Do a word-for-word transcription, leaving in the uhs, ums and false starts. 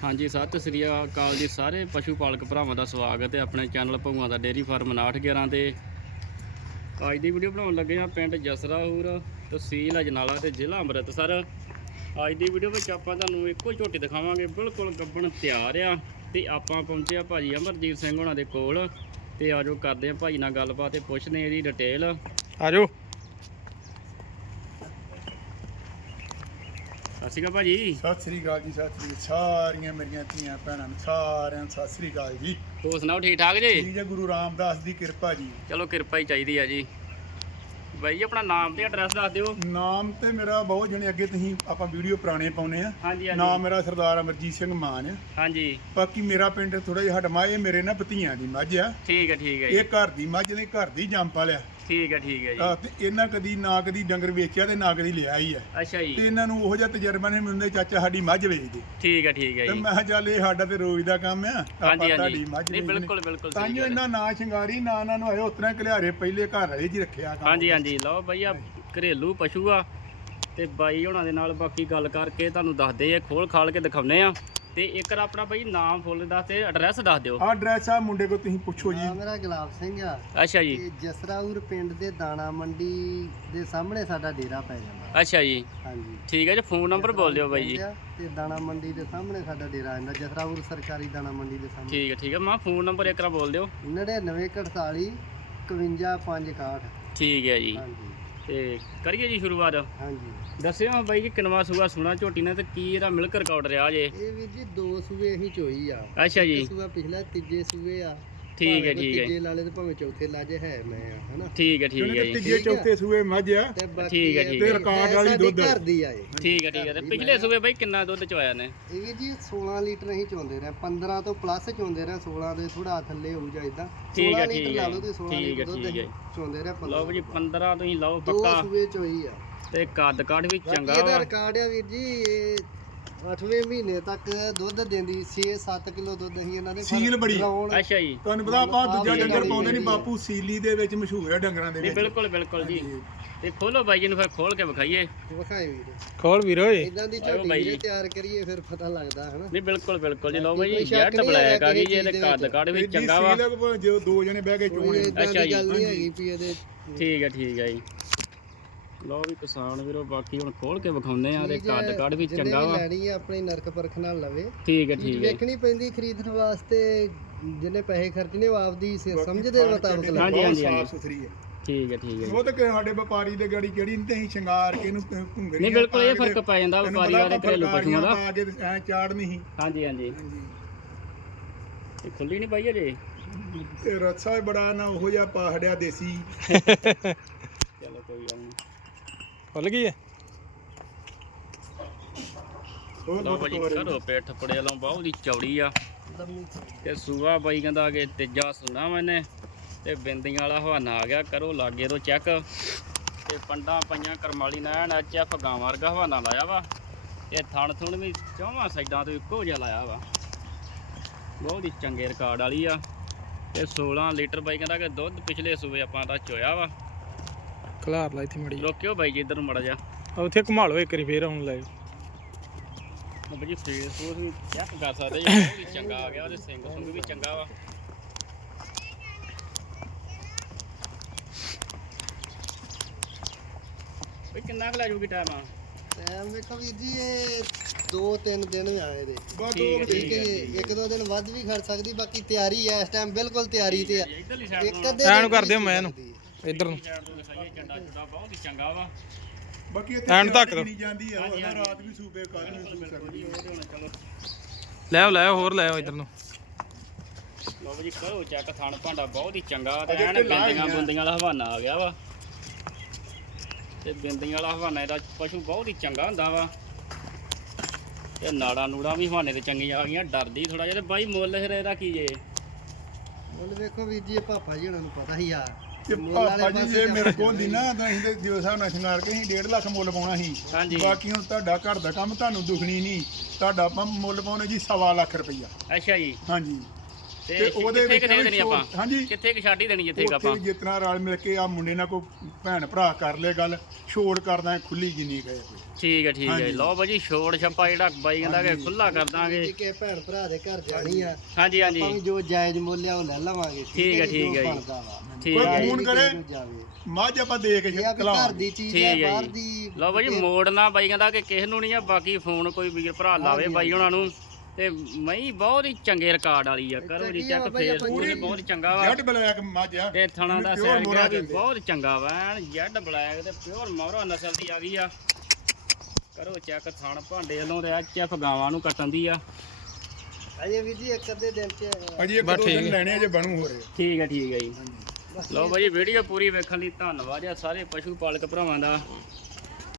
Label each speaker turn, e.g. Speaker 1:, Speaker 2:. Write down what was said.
Speaker 1: हाँ जी सत श्री अकाल जी सारे पशु पालक भरावां दा स्वागत है अपने चैनल भगवान दा डेयरी फार्म उनाहठ ग्यारह ते अज दी वीडियो बनाउण लगे हां पिंड जसराहुर तहसील अजनाला ते जिला अमृतसर। अज दी वीडियो विच आपां तुहानूं इक्को झोटी दिखावांगे बिल्कुल गब्बण तैयार आ ते आपां पहुंचे आ भाजी अमरजीत सिंह होणां दे कोल ते आजो करदे आ भाजी नाल गलबात ते पुछदे आ इहदी डिटेल। आजो सत श्री अकाल भाजी।
Speaker 2: सत श्री अकाल जी। सत श्री सारियां मेरियां धीआं भैणां नूं सारियां सत श्री अकाल जी।
Speaker 1: होर सुनाओ ठीक ठाक जी?
Speaker 2: ठीक है गुरु रामदास दी कृपा जी।
Speaker 1: चलो कृपा ही चाहिदी है जी। भाई जी अपना नाम ते एड्रैस दस दिओ।
Speaker 2: नाम ते मेरा बहुत जने अगे तुसीं आपां वीडियो पुराने पाउने आ।
Speaker 1: हाँ जी हाँ
Speaker 2: नाम मेरा सरदार अमरजीत सिंह मान है।
Speaker 1: हाँ जी।
Speaker 2: बाकी मेरा पिंड थोड़ा जिहा हडमा ये मेरे ना भतीआं दी मੱਝ आ।
Speaker 1: ठीक है ठीक है
Speaker 2: ये घर दी मੱਝ ने घर दी जंप वालिया।
Speaker 1: ठीक है ठीक है जी।
Speaker 2: ਆ ਤੇ ਇਹਨਾਂ ਕਦੀ ਨਾ ਕਦੀ ਡੰਗਰ ਵੇਚਿਆ ਤੇ ਨਾ ਕਦੀ ਲਿਆ ਹੀ ਹੈ।
Speaker 1: अच्छा जी।
Speaker 2: ਤੇ ਇਹਨਾਂ ਨੂੰ ਉਹੋ ਜਿਹਾ ਤਜਰਬਾ ਨੇ ਮੈਨੂੰ ਚਾਚਾ ਸਾਡੀ ਮੱਝ ਵੇਚ ਦੇ।
Speaker 1: ठीक है ठीक है
Speaker 2: ਤੇ
Speaker 1: जी।
Speaker 2: ਮੈਂ ਕਿਹਾ ਚੱਲ ਇਹ ਸਾਡਾ ਤੇ ਰੋਜ਼ ਦਾ ਕੰਮ ਆ।
Speaker 1: हाँ जी हाँ
Speaker 2: ਤੁਹਾਡੀ
Speaker 1: जी
Speaker 2: ਮੱਝ
Speaker 1: नहीं
Speaker 2: ਵੇਚਣੀ।
Speaker 1: बिल्कुल बिल्कुल
Speaker 2: ਤਾਂ
Speaker 1: सही
Speaker 2: ਜੋ
Speaker 1: गल है।
Speaker 2: ਇਹਨਾਂ ਨਾ ਸ਼ਿੰਗਾਰੀ ਨਾ ਇਹਨਾਂ ਨੂੰ ਆਏ ਉਤਨਾ ਘਲਿਆਰੇ ਪਹਿਲੇ ਘਰ ਵਾਲੇ ਜੀ ਰੱਖਿਆ ਕੰਮ।
Speaker 1: हाँ जी हाँ जी लो भैया घरेलू पशु आ ਤੇ ਬਾਈ ਹੋਣਾ ਦੇ ਨਾਲ ਬਾਕੀ ਗੱਲ ਕਰਕੇ ਤੁਹਾਨੂੰ ਦੱਸਦੇ ਆ ਖੋਲ ਖਾਲ ਕੇ ਦਿਖਾਉਨੇ ਆ ਤੇ ਇੱਕ ਵਾਰ ਆਪਣਾ ਬਾਈ ਨਾਮ ਫੁੱਲ ਦੱਸ ਤੇ ਐਡਰੈਸ ਦੱਸ ਦਿਓ।
Speaker 2: ਆ ਐਡਰੈਸ ਆ ਮੁੰਡੇ ਕੋ ਤੁਸੀਂ ਪੁੱਛੋ ਜੀ।
Speaker 3: ਮੇਰਾ ਗੁਲਾਬ ਸਿੰਘ ਆ।
Speaker 1: ਅੱਛਾ ਜੀ।
Speaker 3: ਤੇ ਜਸਰਾਉਰ ਪਿੰਡ ਦੇ ਦਾਣਾ ਮੰਡੀ ਦੇ ਸਾਹਮਣੇ ਸਾਡਾ ਡੇਰਾ ਪੈ ਜਾਂਦਾ।
Speaker 1: ਅੱਛਾ ਜੀ
Speaker 3: ਹਾਂਜੀ
Speaker 1: ਠੀਕ ਹੈ ਜੀ। ਫੋਨ ਨੰਬਰ ਬੋਲ ਦਿਓ ਬਾਈ ਜੀ।
Speaker 3: ਤੇ ਦਾਣਾ ਮੰਡੀ ਦੇ ਸਾਹਮਣੇ ਸਾਡਾ ਡੇਰਾ ਆਂਦਾ ਜਸਰਾਉਰ ਸਰਕਾਰੀ ਦਾਣਾ ਮੰਡੀ ਦੇ ਸਾਹਮਣੇ।
Speaker 1: ਠੀਕ ਹੈ ਠੀਕ ਹੈ ਮਾਂ ਫੋਨ ਨੰਬਰ ਇੱਕ ਵਾਰ ਬੋਲ ਦਿਓ।
Speaker 3: ਨੜਿਨਵੇਂ ਇਕਤਾਲੀ ਇਕਵੰਜਾ ਪੰਜ ਇਕਾਹਠ।
Speaker 1: ਠੀਕ ਹੈ ਜੀ।
Speaker 3: ਹਾਂਜੀ
Speaker 1: ਤੇ ਕਰੀਏ ਜੀ ਸ਼ੁਰੂਆਤ।
Speaker 3: ਹਾਂਜੀ
Speaker 1: ਦੱਸਿਓ ਬਾਈ ਜੀ ਕਿੰਨਵਾ ਸੂਆ ਸੁਣਾ ਝੋਟੀ ਨੇ ਤੇ ਕੀ ਇਹਦਾ ਮਿਲਕ ਰਿਕਾਰਡ ਰਿਹਾ ਜੇ?
Speaker 3: ਇਹ ਵੀਰ ਜੀ ਦੋ ਸੂਏ ਹੀ ਚੋਈ ਆ।
Speaker 1: ਅੱਛਾ ਜੀ।
Speaker 3: ਇੱਕ ਸੂਆ ਪਿਛਲਾ ਤੀਜੇ ਸੂਏ ਆ।
Speaker 1: ਠੀਕ ਹੈ ਠੀਕ ਹੈ।
Speaker 3: ਤੀਜੇ ਲਾਲੇ ਤੇ ਭਾਵੇਂ ਚੌਥੇ ਲਾਜੇ ਹੈ ਮੈਂ ਆ ਹਨਾ।
Speaker 1: ਠੀਕ ਹੈ ਠੀਕ ਹੈ ਜੀ।
Speaker 2: ਤੀਜੇ ਚੌਥੇ ਸੂਏ ਮੱਝ ਆ।
Speaker 3: ਤੇ ਬਾਕੀ
Speaker 1: ਠੀਕ ਹੈ, ਠੀਕ
Speaker 2: ਹੈ।
Speaker 3: ਇਹ
Speaker 2: ਰਿਕਾਰਡ ਵਾਲੀ
Speaker 3: ਸਾਡੀ
Speaker 2: ਦੁੱਧ
Speaker 3: ਘਰ ਦੀ ਆ ਇਹ।
Speaker 1: ਠੀਕ ਹੈ ਠੀਕ ਹੈ। ਤੇ ਪਿਛਲੇ ਸੂਏ ਬਾਈ ਕਿੰਨਾ ਦੁੱਧ ਚਵਾਇਆ ਨੇ?
Speaker 3: ਇਹ ਵੀ ਜੀ ਸੋਲਾਂ ਲੀਟਰ ਅਸੀਂ ਚੋਂਦੇ ਰਹੇ ਪੰਦਰਾਂ ਤੋਂ ਪਲੱਸ ਚੋਂਦੇ ਰਹੇ ਸੋਲਾਂ ਦੇ ਥੋੜਾ ਥੱਲੇ ਹੋਊ ਜਾਂ ਇਦਾਂ
Speaker 1: ਠੀਕ ਹੈ,
Speaker 3: ਲੀਟਰ
Speaker 1: ਠੀਕ
Speaker 3: ਲਾ
Speaker 1: ਹੈ,
Speaker 3: ਲਓ ਤੇ ਸੋਲਾਂ
Speaker 1: ਠੀਕ ਹੈ,
Speaker 3: ਲੀਟਰ ਦੁੱਧ
Speaker 1: ਠੀਕ ਹੈ।
Speaker 3: ਅਸੀਂ ਚੋਂਦੇ ਰਹੇ
Speaker 1: ਲਓ ਜੀ ਪੰਦਰਾਂ ਤੁਸੀਂ ਲਓ
Speaker 3: ਦੋ
Speaker 1: ਪੱਕਾ
Speaker 3: ਸੂਏ ਚੋਈ ਆ।
Speaker 1: ਤੇ ਕੱਦ ਕਾਠ ਵੀ
Speaker 3: ਬਾਕੀ
Speaker 1: ਚੰਗਾ
Speaker 3: ਇਹਦਾ
Speaker 1: ਵਾ।
Speaker 3: ਰਿਕਾਰਡ ਆ ਵੀਰ ਜੀ ਇਹ ਅੱਠਵੇਂ ਮਹੀਨੇ ਤੱਕ ਦੁੱਧ ਦਿੰਦੀ ਛੇ ਸੱਤ ਕਿਲੋ ਦੁੱਧ ਅਸੀਂ ਇਹਨਾਂ ਦੇ
Speaker 2: ਸੀਲ ਬੜੀ।
Speaker 1: ਅੱਛਾ ਜੀ।
Speaker 2: ਤੁਹਾਨੂੰ ਪਤਾ ਆਪਾਂ ਦੂਜਾ
Speaker 3: ਠੀਕ ਹੈ,
Speaker 2: ਡੰਗਰ
Speaker 3: ਠੀਕ
Speaker 2: ਪਾਉਂਦੇ
Speaker 3: ਹੈ,
Speaker 2: ਨਹੀਂ
Speaker 3: ਠੀਕ ਹੈ।
Speaker 2: ਬਾਪੂ ਸੀਲੀ ਦੇ ਵਿੱਚ ਮਸ਼ਹੂਰ ਹੈ ਡੰਗਰਾਂ ਦੇ
Speaker 1: ਨਹੀਂ
Speaker 2: ਵਿੱਚ।
Speaker 1: ਬਿਲਕੁਲ ਬਿਲਕੁਲ ਜੀ। ਤੇ ਖੋਲੋ ਬਾਈ ਜੀ ਨੂੰ ਫਿਰ ਖੋਲ ਕੇ ਵਿਖਾਈਏ।
Speaker 3: ਵਿਖਾਏ ਵੀਰ
Speaker 1: ਖੋਲ ਵੀਰ ਓਏ।
Speaker 3: ਇਦਾਂ ਦੀ
Speaker 1: ਆਇਓ ਬਾਈ
Speaker 3: ਝੋਟੀ
Speaker 1: ਜੀ।
Speaker 3: ਤਿਆਰ ਕਰੀਏ ਫਿਰ ਪਤਾ ਲੱਗਦਾ ਹਨਾ।
Speaker 1: ਨਹੀਂ ਬਿਲਕੁਲ ਬਿਲਕੁਲ ਜੀ। ਲਓ ਬਾਈ
Speaker 3: ਕੋਈ
Speaker 1: ਜੀ
Speaker 3: ਸ਼ੱਕ
Speaker 1: ਜੈਟ
Speaker 3: ਨਹੀਂ
Speaker 1: ਬਲੈਕ ਆ ਗਈ ਜੀ
Speaker 3: ਹੈਗਾ
Speaker 1: ਇਹਦੇ ਕੱਦ ਕਾਠ ਵੀ
Speaker 2: ਜੀ
Speaker 1: ਚੰਗਾ ਵਾ।
Speaker 2: ਸੀਲ ਕੋ ਜੋ ਦੋ ਜਣੇ ਬਹਿ ਕੇ
Speaker 3: ਕੋਈ
Speaker 2: ਚੋਣੇ।
Speaker 3: ਇਦਾਂ
Speaker 1: ਅੱਛਾ
Speaker 3: ਦੀ
Speaker 1: ਜੀ।
Speaker 3: ਗੱਲ ਨਹੀਂ ਹੈਗੀ ਵੀ ਇਹਦੇ
Speaker 1: ਠੀਕ ਹੈ ਠੀਕ ਹੈ ਜੀ। ਲਓ ਵੀ ਕਿਸਾਨ ਵੀਰੋ ਬਾਕੀ ਹੁਣ ਖੋਲ ਕੇ ਵਿਖਾਉਂਦੇ ਆ ਤੇ ਕੱਦ ਕਾਠ ਵੀ
Speaker 3: ਜਿੰਨੇ
Speaker 1: ਚੰਗਾ
Speaker 3: ਵੀ
Speaker 1: ਵਾ।
Speaker 3: ਲੈਣੀ ਆ ਆਪਣੀ ਨਰਕ ਪਰਖ ਨਾਲ ਲਵੇ।
Speaker 1: ਠੀਕ ਹੈ
Speaker 3: ਚੀਜ਼
Speaker 1: ਠੀਕ ਹੈ।
Speaker 3: ਵੇਖਣੀ ਪੈਂਦੀ ਖਰੀਦਣ ਵਾਸਤੇ ਜਿਹਨੇ ਪੈਸੇ ਖਰਚਣੇ ਉਹ ਆਪਦੀ ਸ- ਸਮਝ ਦੇ ਮੁਤਾਬਕ
Speaker 1: ਹਾਂਜੀ,
Speaker 3: ਲਾਵੇ।
Speaker 1: ਹਾਂਜੀ,
Speaker 2: ਸਾਫ ਸੁਥਰੀ ਹੈ।
Speaker 1: ਠੀਕ ਹੈ ਠੀਕ ਹੈ ਜੀ।
Speaker 2: ਉਹ ਤਾਂ ਕਿ ਸਾਡੇ ਵਪਾਰੀ ਦੇ ਗਾੜੀ ਕਿਹੜੀ ਨਹੀਂ ਤੇ ਅਸੀਂ ਸ਼ਿੰਗਾਰ ਕੇ ਇਹਨੂੰ ਘੁੰਗਰੀਆਂ
Speaker 1: ਨਹੀਂ ਬਿਲਕੁਲ ਇਹ
Speaker 2: ਪਾ ਕੇ
Speaker 1: ਫਰਕ ਪੈ ਜਾਂਦਾ
Speaker 2: ਤੈਨੂੰ
Speaker 1: ਵਪਾਰੀ
Speaker 2: ਪਤਾ
Speaker 1: ਵਾਲੇ
Speaker 2: ਆਪਾਂ
Speaker 1: ਘਰੇਲੂ ਪਸ਼ੂਆਂ ਦਾ।
Speaker 2: ਪਾ ਕੇ ਐ ਚਾੜਨੀ ਸੀ।
Speaker 1: ਹਾਂਜੀ ਹਾਂਜੀ। ਇਹ ਖੁੱਲੀ ਨਹੀਂ ਪਾਈ ਅਜੇ।
Speaker 2: ਤੇ ਰੱਸਾ ਵੀ ਬੜਾ ਨਾ ਉਹੋ ਜਿਹਾ ਪਾਹੜਿਆ ਦੇਸੀ।
Speaker 1: ਚਲੋ ਕੋਈ ਗੱਲ ਨਹੀਂ।
Speaker 4: ਖੁੱਲ ਗਈ ਹੈ।
Speaker 2: ਉਹ
Speaker 1: ਲਓ ਭਾਜੀ ਕਰੋ ਪੇਠ ਪੜੇ ਵਾਲੋਂ ਬਹੁਤ ਹੀ ਚੌੜੀ ਆ ਤੇ ਸੂਆ ਬਾਈ ਕਹਿੰਦਾ ਕਿ ਤੀਜਾ ਸੁਣਾ ਮੈਨੇ ਤੇ ਬਿੰਦੀਆਂ ਵਾਲਾ ਹਵਾਨਾ ਆ ਗਿਆ। ਕਰੋ ਲਾਗੇ ਤੋਂ ਚੈੱਕ ਤੇ ਪੰਡਾਂ ਪਈਆਂ ਕਰਮਾਲੀ ਨੈਣ ਐਚ ਐਫ ਗਾਂ ਵਰਗਾ ਹਵਾਨਾ ਲਾਇਆ ਵਾ। ਇਹ ਥਣ ਥੁਣ ਵੀ ਚੌਵਾਂ ਸਾਈਡਾਂ ਤੋਂ ਇੱਕੋ ਜਿਹਾ ਲਾਇਆ ਵਾ। ਬਹੁਤ ਹੀ ਚੰਗੇ ਰਿਕਾਰਡ ਵਾਲੀ ਆ ਤੇ ਸੋਲਾਂ ਲੀਟਰ ਬਾਈ ਕਹਿੰਦਾ ਕਿ ਦੁੱਧ ਪਿਛਲੇ ਸੂਏ ਆਪਾਂ ਦਾ ਚੋਇਆ ਵਾ।
Speaker 4: ਖਲਾਰ ਲਾ ਇੱਥੇ ਮੜੀ
Speaker 1: ਰੋਕਿਓ ਬਾਈ ਜੀ ਇੱਧਰ ਨੂੰ ਮੜਾ ਜਾ।
Speaker 4: ਉੱਥੇ ਘੁਮਾ ਲਓ ਇੱਕ ਵਾਰੀ ਫੇਰ ਹੁਣ ਲੈ
Speaker 1: ਬਾਈ ਜੀ ਫੇਸ ਫੂਸ ਵੀ ਚੈੱਕ ਕਰ ਸਕਦੇ ਜੀ। ਬਹੁਤ ਹੀ ਚੰਗਾ ਆ ਗਿਆ। ਉਹਦੇ ਸਿੰਗ ਸੁੰਗ ਵੀ ਚੰਗਾ ਵਾ। ਬਈ ਕਿੰਨਾ ਕੁ ਲੈ ਜੂਗੀ ਟਾਈਮ ਆ?
Speaker 3: ਟਾਈਮ ਵੇਖੋ ਵੀਰ ਜੀ ਇਹ ਦੋ ਤਿੰਨ ਦਿਨ ਵੀ ਆਏ ਦੇ।
Speaker 2: ਬਸ
Speaker 1: ਠੀਕ ਹੈ,
Speaker 2: ਦੋ
Speaker 3: ਠੀਕ ਹੈ ਜੀ ਇੱਕ ਦੋ ਦਿਨ ਵੱਧ ਵੀ ਖੜ ਸਕਦੀ ਬਾਕੀ ਤਿਆਰੀ ਹੈ ਇਸ ਟਾਈਮ ਬਿਲਕੁਲ ਤਿਆਰੀ ਤੇ ਆ।
Speaker 1: ਇੱਧਰਲੀ ਸਾਈਡ
Speaker 3: ਇੱਕ
Speaker 1: ਤੋਂ
Speaker 3: ਅੱਧੇ
Speaker 4: ਐਨ
Speaker 3: ਦਿਨ
Speaker 4: ਕਰ ਦਿਓ
Speaker 3: ਦੀ
Speaker 4: ਮੈਂ ਇਹਨੂੰ।
Speaker 3: ਸਕਦੀ ਹੈ।
Speaker 4: ਇੱਧਰ ਨੂੰ
Speaker 1: ਸਾਈਡ ਤੋਂ ਦਿਖਾਈਏ ਝੰਡਾ ਝੁੰਡਾ ਬਹੁਤ ਹੀ ਚੰਗਾ ਵਾ।
Speaker 2: ਬਾਕੀ
Speaker 4: ਐਨ ਤੱਕ
Speaker 2: ਇੱਥੇ ਨਹੀਂ ਜਾਂਦੀ ਆ ਉਹ ਨਾ ਰਾਤ ਵੀ ਸੂਬੇ ਕੱਲ ਨੂੰ ਸੂ ਸਕਦੀ
Speaker 1: ਉਹਦੇ ਹੁਣ ਚਲੋ
Speaker 4: ਲੈ ਆਓ ਲੈ ਆਓ ਹੋਰ ਲੈ ਆਓ ਇੱਧਰ ਨੂੰ।
Speaker 1: ਲਓ ਜੀ ਕਰੋ ਚੈੱਕ। ਥਣ ਭਾਂਡਾ ਬਹੁਤ ਹੀ ਚੰਗਾ ਤੇ
Speaker 2: ਅਜੇ
Speaker 1: ਐਨ
Speaker 2: ਤੇ ਲਾ
Speaker 1: ਬਿੰਦੀਆਂ
Speaker 2: ਹੀ ਆ।
Speaker 1: ਬੁੰਦੀਆਂ ਵਾਲਾ ਹਵਾਨਾ ਆ ਗਿਆ ਵਾ। ਤੇ ਬਿੰਦੀਆਂ ਵਾਲਾ ਹਵਾਨਾ ਇਹਦਾ ਪਸ਼ੂ ਬਹੁਤ ਹੀ ਚੰਗਾ ਹੁੰਦਾ ਵਾ। ਤੇ ਨਾੜਾ ਨੂੜਾ ਵੀ ਹਵਾਨੇ ਤੇ ਚੰਗੀਆਂ ਆ ਗਈਆਂ। ਡਰਦੀ ਥੋੜਾ ਜਿਹਾ। ਤੇ ਬਾਈ ਮੁੱਲ ਫਿਰ ਇਹਦਾ ਕੀ ਜੇ?
Speaker 3: ਮੁੱਲ ਵੇਖੋ ਵੀਰ ਜੀ ਇਹ ਪਾਪਾ ਜੀ ਉਹਨਾਂ ਨੂੰ ਪਤਾ ਹੀ ਆ।
Speaker 2: ਤੇ ਪਾਪਾ ਜੀ ਜੇ ਮੇਰੇ ਕੋਲ ਦੀ ਨਾ ਤਾਂ ਅਸੀਂ ਤੇ ਦਿਓ ਸਾਹਿਬ ਨਾਲ ਸ਼ਿੰਗਾਰ ਕੇ ਅਸੀਂ ਡੇਢ ਲੱਖ ਮੁੱਲ ਪਾਉਣਾ ਸੀ।
Speaker 1: ਹਾਂਜੀ।
Speaker 2: ਬਾਕੀ ਹੁਣ ਤੁਹਾਡਾ ਘਰ ਦਾ ਕੰਮ ਤੁਹਾਨੂੰ ਦੁਖਣੀ ਨਹੀਂ। ਤੁਹਾਡਾ ਆਪਾਂ ਮੁੱਲ ਪਾਉਣਾ ਜੀ ਸਵਾ ਲੱਖ ਰੁਪਈਆ।
Speaker 1: ਅੱਛਾ ਜੀ।
Speaker 2: ਹਾਂਜੀ
Speaker 1: ਤੇ
Speaker 2: ਤੇ ਉਹਦੇ
Speaker 1: ਕਿੱਥੇ
Speaker 2: ਵਿੱਚ
Speaker 1: ਕਿੱਥੇ ਦੇਣੀ ਆਪਾਂ
Speaker 2: ਹਾਂਜੀ
Speaker 1: ਕਿੱਥੇ ਕਿ ਛਾਟੀ ਦੇਣੀ ਜਿੱਥੇ ਕਿ
Speaker 2: ਉੱਥੇ
Speaker 1: ਆਪਾਂ
Speaker 2: ਵੀ ਜਿਤਨਾ ਰਲ ਮਿਲ ਕੇ ਆ ਮੁੰਡੇ ਨਾਲ ਕੋਈ ਭੈਣ ਭਰਾ ਕਰ ਲੇ ਗੱਲ ਛੋੜ ਕਰਦਾ ਖੁੱਲੀ ਜਿੰਨੀ ਕਹੇ ਕੋਈ
Speaker 1: ਠੀਕ ਹੈ ਠੀਕ ਹੈ
Speaker 2: ਹਾਂਜੀ।
Speaker 1: ਲਓ ਬਾਜੀ ਛੋੜ ਛੱਪਾ ਜਿਹੜਾ ਬਾਈ ਕਹਿੰਦਾ ਕਿ ਖੁੱਲਾ ਕਰ ਦਾਂਗੇ
Speaker 3: ਜੇ ਕਿਸੇ ਭੈਣ ਭਰਾ ਦੇ ਘਰ ਜਾਣੀ ਆ
Speaker 1: ਹਾਂਜੀ ਹਾਂਜੀ
Speaker 3: ਆਪਾਂ ਵੀ ਜੋ ਜਾਇਜ਼ ਮੁੱਲ ਆ ਉਹ ਲੈ ਲਵਾਂਗੇ
Speaker 1: ਠੀਕ ਹੈ,
Speaker 3: ਜੀ,
Speaker 1: ਠੀਕ ਹੈ
Speaker 3: ਜੋ
Speaker 1: ਜੀ।
Speaker 3: ਬਣਦਾ ਵਾ।
Speaker 1: ਠੀਕ
Speaker 2: ਕੋਈ
Speaker 1: ਹੈ
Speaker 3: ਜਾਇਜ਼
Speaker 2: ਫੋਨ
Speaker 3: ਵੀ
Speaker 2: ਕਰੇ।
Speaker 3: ਕਿਸੇ ਨੂੰ ਜਾਵੇ।
Speaker 2: ਮੱਝ ਆਪਾਂ ਦੇ ਕੇ
Speaker 3: ਇਹ ਆ ਵੀ
Speaker 2: ਕਲਾ
Speaker 3: ਘਰ ਦੀ ਚੀਜ਼
Speaker 1: ਠੀਕ
Speaker 3: ਆ
Speaker 1: ਹੈ ਜੀ।
Speaker 3: ਬਾਹਰ ਦੀ
Speaker 1: ਲਓ ਬਾਜੀ ਮੋੜਨਾ ਬਾਈ ਕਹਿੰਦਾ ਕਿ ਕਿਸੇ ਨੂੰ ਨਹੀਂ ਆ ਬਾਕੀ ਫੋਨ ਕੋਈ ਵੀਰ ਭਰਾ ਲਾਵੇ ਬਾਈ ਉਹਨਾਂ ਨੂੰ ਤੇ ਮਈ ਬਹੁਤ ਹੀ ਚੰਗੇ ਰਿਕਾਰਡ ਵਾਲੀ ਆ ਕਰੋ ਜੀ ਚੈੱਕ ਫੇਰ ਪੂਰੀ ਬਹੁਤ ਚੰਗਾ ਵਾ
Speaker 2: ਜੱਟ ਬਲੈਕ ਮੱਝ ਆ
Speaker 1: ਤੇ ਥਣਾ ਦਾ
Speaker 2: Pure
Speaker 1: ਸਾਈਜ਼
Speaker 2: ਮੋਹਰਾ
Speaker 1: ਵੀ
Speaker 2: ਕਹਿੰਦੇ।
Speaker 1: ਬਹੁਤ ਚੰਗਾ ਵਾ ਐਨ ਜੈਡ ਬਲੈਕ ਤੇ ਪਿਓਰ ਮੌਰਾ ਨਸਲ ਦੀ ਆ ਗਈ ਆ ਕਰੋ ਚੈੱਕ ਥਣ ਭਾਂਡੇ ਵੱਲੋਂ ਤੇ ਆ ਚੈੱਕ ਗਾਵਾਂ ਨੂੰ ਕੱਟਣ ਦੀ ਆ
Speaker 3: ਅਜੇ ਵੀ ਜੀ ਇੱਕ ਅੱਧੇ ਦਿਨ ਚ
Speaker 2: ਅਜੇ ਇੱਕ
Speaker 4: ਬਸ
Speaker 2: ਦੋ
Speaker 4: ਠੀਕ
Speaker 2: ਦਿਨ
Speaker 4: ਹੈ।
Speaker 2: ਲੈਣੇ ਅਜੇ ਬਣੂ ਹੋ ਰਹੇ
Speaker 1: ਠੀਕ ਹੈ ਠੀਕ ਹੈ ਜੀ ਲਓ ਬਾਈ ਵੀਡੀਓ ਪੂਰੀ ਵੇਖਣ ਲਈ ਧੰਨਵਾਦ ਆ ਸਾਰੇ ਪਸ਼ੂ ਪਾਲਕ ਭਰਾਵਾਂ ਦਾ